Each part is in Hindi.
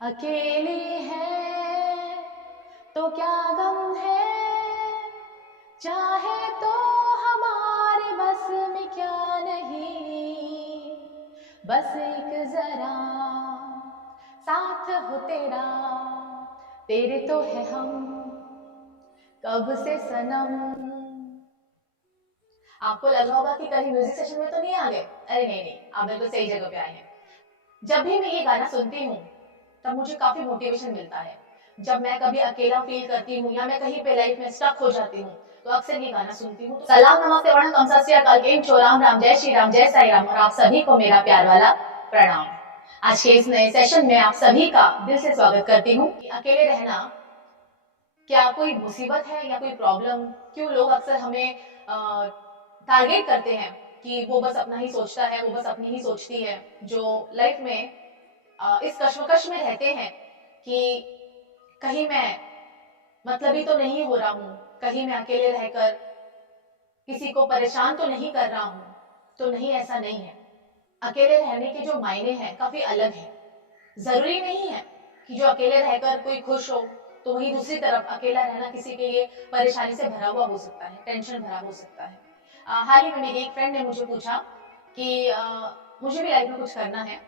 अकेले है तो क्या गम है, चाहे तो हमारे बस में क्या नहीं, बस एक जरा साथ हो तेरा, तेरे तो है हम कब से सनम। आपको लग रहा होगा कि कहीं म्यूजिक सेशन में तो नहीं आ गए। अरे नहीं नहीं, आप बिल्कुल सही जगह पे आए हैं। जब भी मैं ये गाना सुनती हूँ तब मुझे काफी मोटिवेशन मिलता है। जब मैं कभी अकेला फील करती हूँ या मैं कहीं पे लाइफ में स्टक हो जाती हूँ तो अक्सर ये गाना सुनती हूँ। सलाम नमस्ते वणकम सत श्री अकाल, केम छो, राम राम, जय श्री राम, जय साई राम, और आप सभी को मेरा प्यार वाला प्रणाम। आज के इस नए सेशन में आप सभी का दिल से स्वागत करती हूँ। अकेले रहना क्या कोई मुसीबत है या कोई प्रॉब्लम? क्यों लोग अक्सर हमें टारगेट करते हैं कि वो बस अपना ही सोचता है, वो बस अपनी ही सोचती है। जो लाइफ में इस कश्मकश में रहते हैं कि कहीं मैं मतलबी तो नहीं हो रहा हूँ, कहीं मैं अकेले रहकर किसी को परेशान तो नहीं कर रहा हूँ। तो नहीं, ऐसा नहीं है। अकेले रहने के जो मायने हैं काफी अलग हैं। जरूरी नहीं है कि जो अकेले रहकर कोई खुश हो तो वहीं दूसरी तरफ अकेला रहना किसी के लिए परेशानी से भरा हुआ हो सकता है, टेंशन भरा हो सकता है। हाल ही में मेरी एक फ्रेंड ने मुझे पूछा कि मुझे भी लाइफ में कुछ करना है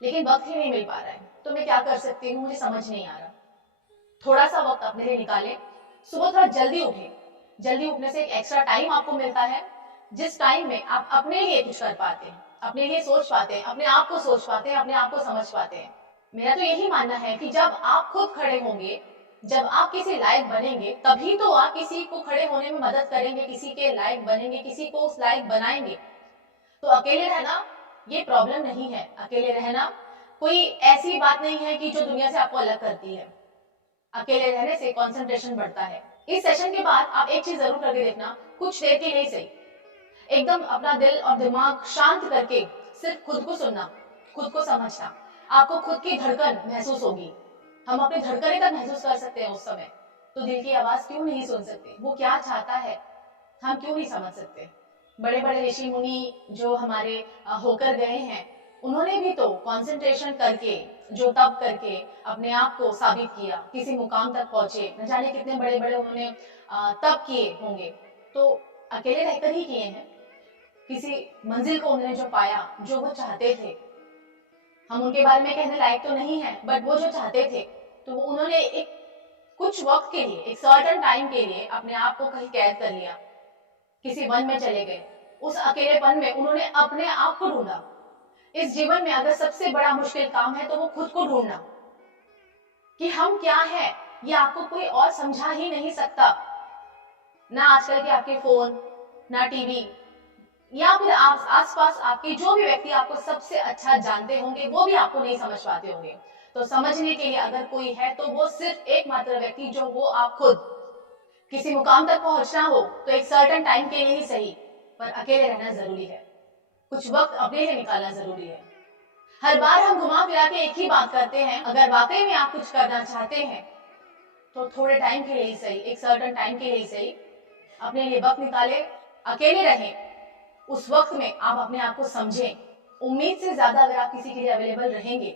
लेकिन वक्त ही नहीं मिल पा रहा है, तो मैं क्या कर सकती हूँ, मुझे समझ नहीं आ रहा। थोड़ा सा वक्त अपने लिए निकाले, सुबह थोड़ा जल्दी उठे। जल्दी उठने से एक एक्स्ट्रा टाइम आपको मिलता है, जिस टाइम में आप अपने लिए कुछ कर पाते हैं, अपने लिए सोच पाते हैं, अपने आप को सोच पाते हैं, अपने आप को समझ पाते हैं। मेरा तो यही मानना है कि जब आप खुद खड़े होंगे, जब आप किसी लायक बनेंगे, तभी तो आप किसी को खड़े होने में मदद करेंगे, किसी के लायक बनेंगे, किसी को उस लायक बनाएंगे। तो अकेले रहना ये प्रॉब्लम नहीं है। अकेले रहना कोई ऐसी बात नहीं है कि जो दुनिया से आपको अलग करती है। अकेले रहने से कंसंट्रेशन बढ़ता है। इस सेशन के बाद आप एक चीज जरूर करके देखना, कुछ देर के लिए सही, एकदम अपना दिल और दिमाग शांत करके सिर्फ खुद को सुनना, खुद को समझना। आपको खुद की धड़कन महसूस होगी। हम अपनी धड़कनें तक महसूस कर सकते हैं उस समय। तो दिल की आवाज क्यों नहीं सुन सकते, वो क्या चाहता है हम क्यों नहीं समझ सकते। बड़े बड़े ऋषि मुनि जो हमारे होकर गए हैं, उन्होंने भी तो कंसंट्रेशन करके, जो तप करके अपने आप को साबित किया, किसी मुकाम तक पहुंचे। न जाने कितने बड़े बड़े उन्होंने तप किए होंगे, तो अकेले रहकर ही किए हैं। किसी मंजिल को उन्होंने जो पाया, जो वो चाहते थे, हम उनके बारे में कहने लायक तो नहीं है, बट वो जो चाहते थे तो वो उन्होंने एक कुछ वक्त के लिए, एक सर्टेन टाइम के लिए अपने आप को कहीं कैद कर लिया, किसी वन में चले गए। उस अकेलेपन में उन्होंने अपने आप को ढूंढा। इस जीवन में अगर सबसे बड़ा मुश्किल काम है तो वो खुद को ढूंढना, कि हम क्या है, ये आपको कोई और समझा ही नहीं सकता। ना आजकल के आपके फोन, ना टीवी, या फिर आसपास आपके जो भी व्यक्ति आपको सबसे अच्छा जानते होंगे वो भी आपको नहीं समझ पाते होंगे। तो समझने के लिए अगर कोई है तो वो सिर्फ एकमात्र व्यक्ति, जो वो आप खुद। किसी मुकाम तक पहुंचना हो तो एक सर्टेन टाइम के लिए ही सही, पर अकेले रहना जरूरी है। कुछ वक्त अपने लिए निकालना जरूरी है। हर बार हम घुमा फिरा के एक ही बात करते हैं। अगर वाकई में आप कुछ करना चाहते हैं तो थोड़े टाइम के लिए ही सही, एक सर्टेन टाइम के लिए ही सही, अपने लिए वक्त निकाले, अकेले रहें। उस वक्त में आप अपने आप को समझें। उम्मीद से ज्यादा अगर आप किसी के लिए अवेलेबल रहेंगे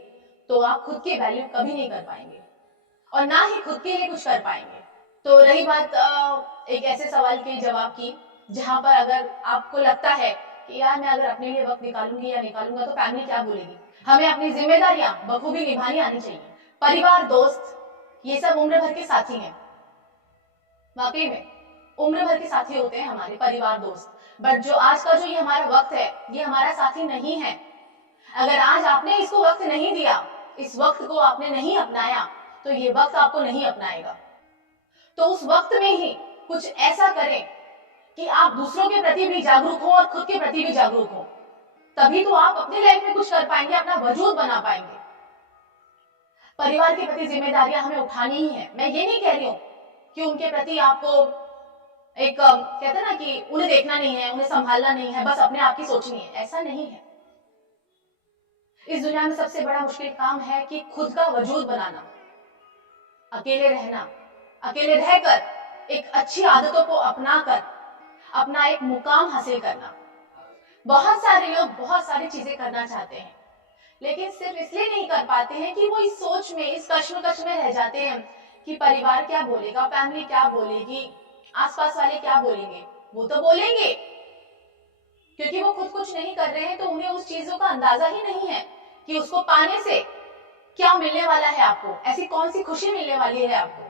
तो आप खुद की वैल्यू कभी नहीं कर पाएंगे और ना ही खुद के लिए कुछ कर पाएंगे। तो रही बात एक ऐसे सवाल के जवाब की, जहां पर अगर आपको लगता है कि यार मैं अगर अपने लिए वक्त निकालूंगी या निकालूंगा तो फैमिली क्या बोलेगी, हमें अपनी जिम्मेदारियां बखूबी निभानी आनी चाहिए। परिवार, दोस्त, ये सब उम्र भर के साथी हैं। वाकई में उम्र भर के साथी होते हैं हमारे परिवार, दोस्त। बट जो आज का जो ये हमारा वक्त है, ये हमारा साथी नहीं है। अगर आज आपने इसको वक्त नहीं दिया, इस वक्त को आपने नहीं अपनाया, तो ये वक्त आपको नहीं अपनाएगा। तो उस वक्त में ही कुछ ऐसा करें कि आप दूसरों के प्रति भी जागरूक हो और खुद के प्रति भी जागरूक हो। तभी तो आप अपनी लाइफ में कुछ कर पाएंगे, अपना वजूद बना पाएंगे। परिवार के प्रति जिम्मेदारियां हमें उठानी ही है। मैं ये नहीं कह रही हूं कि उनके प्रति आपको एक कहते हैं ना कि उन्हें देखना नहीं है, उन्हें संभालना नहीं है, बस अपने आप की सोचनी है। ऐसा नहीं है। इस दुनिया में सबसे बड़ा मुश्किल काम है कि खुद का वजूद बनाना, अकेले रहना, अकेले रहकर एक अच्छी आदतों को अपनाकर अपना एक मुकाम हासिल करना। बहुत सारे लोग बहुत सारी चीजें करना चाहते हैं, लेकिन सिर्फ इसलिए नहीं कर पाते हैं कि वो इस सोच में, इस कश्मकश में रह जाते हैं कि परिवार क्या बोलेगा, फैमिली क्या बोलेगी, आसपास वाले क्या बोलेंगे। वो तो बोलेंगे, क्योंकि वो खुद कुछ नहीं कर रहे हैं तो उन्हें उस चीजों का अंदाजा ही नहीं है कि उसको पाने से क्या मिलने वाला है आपको, ऐसी कौन सी खुशी मिलने वाली है आपको।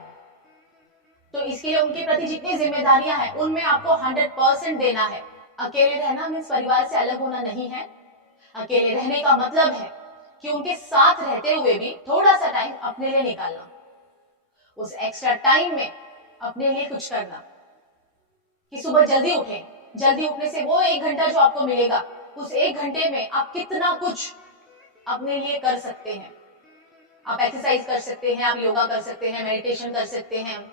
तो इसके लिए उनके प्रति जितनी जिम्मेदारियां हैं उनमें आपको 100% देना है। अकेले रहना मीन्स परिवार से अलग होना नहीं है। अकेले रहने का मतलब है कि उनके साथ रहते हुए भी थोड़ा सा टाइम अपने लिए निकालना, उस एक्स्ट्रा टाइम में अपने लिए कुछ करना, कि सुबह जल्दी उठें। जल्दी उठने से वो 1 घंटा जो आपको मिलेगा, उस 1 घंटे में आप कितना कुछ अपने लिए कर सकते हैं। आप एक्सरसाइज कर सकते हैं, आप योगा कर सकते हैं, मेडिटेशन कर सकते हैं,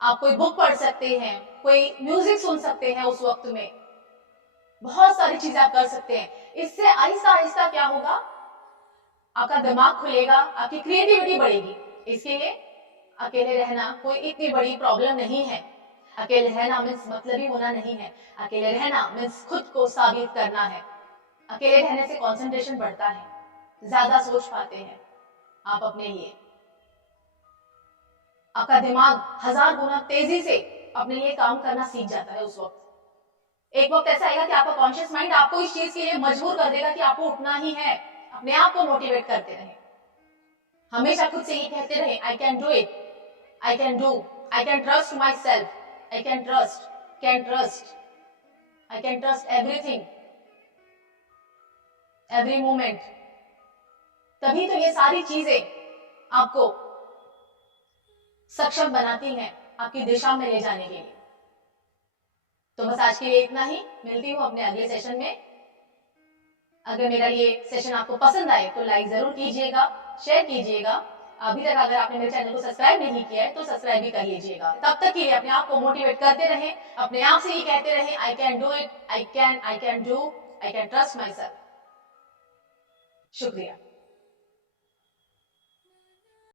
आप कोई बुक पढ़ सकते हैं, कोई म्यूजिक सुन सकते हैं उस वक्त में, बहुत सारी चीजें आप कर सकते हैं। इससे आहिस्ता आहिस्ता क्या होगा, आपका दिमाग खुलेगा, आपकी क्रिएटिविटी बढ़ेगी। इसके लिए अकेले रहना कोई इतनी बड़ी प्रॉब्लम नहीं है। अकेले रहना मीन्स मतलबी होना नहीं है। अकेले रहना मीन्स खुद को साबित करना है। अकेले रहने से कंसंट्रेशन बढ़ता है, ज्यादा सोच पाते हैं आप अपने लिए, आपका दिमाग 1000 गुना तेजी से अपने लिए काम करना सीख जाता है। उस वक्त एक वक्त ऐसा आएगा कि आपका कॉन्शियस माइंड आपको इस चीज के लिए मजबूर कर देगा कि आपको उठना ही है। अपने आप को मोटिवेट करते रहे, हमेशा खुद से ही कहते रहे, I can do it, I can do, I can trust my self, I can trust, I can trust everything, every moment। तभी तो ये सारी चीजें आपको सक्षम बनाती हैं आपकी दिशा में ले जाने के लिए। तो बस आज के लिए इतना ही, मिलती हूँ अपने अगले सेशन में। अगर मेरा ये सेशन आपको पसंद आए तो लाइक जरूर कीजिएगा, शेयर कीजिएगा। अभी तक अगर आपने मेरे चैनल को सब्सक्राइब नहीं किया है तो सब्सक्राइब भी कर लीजिएगा। तब तक के लिए अपने आप को मोटिवेट करते रहें, अपने आप से ही कहते रहें, I can do it, I can do, I can trust my self. शुक्रिया।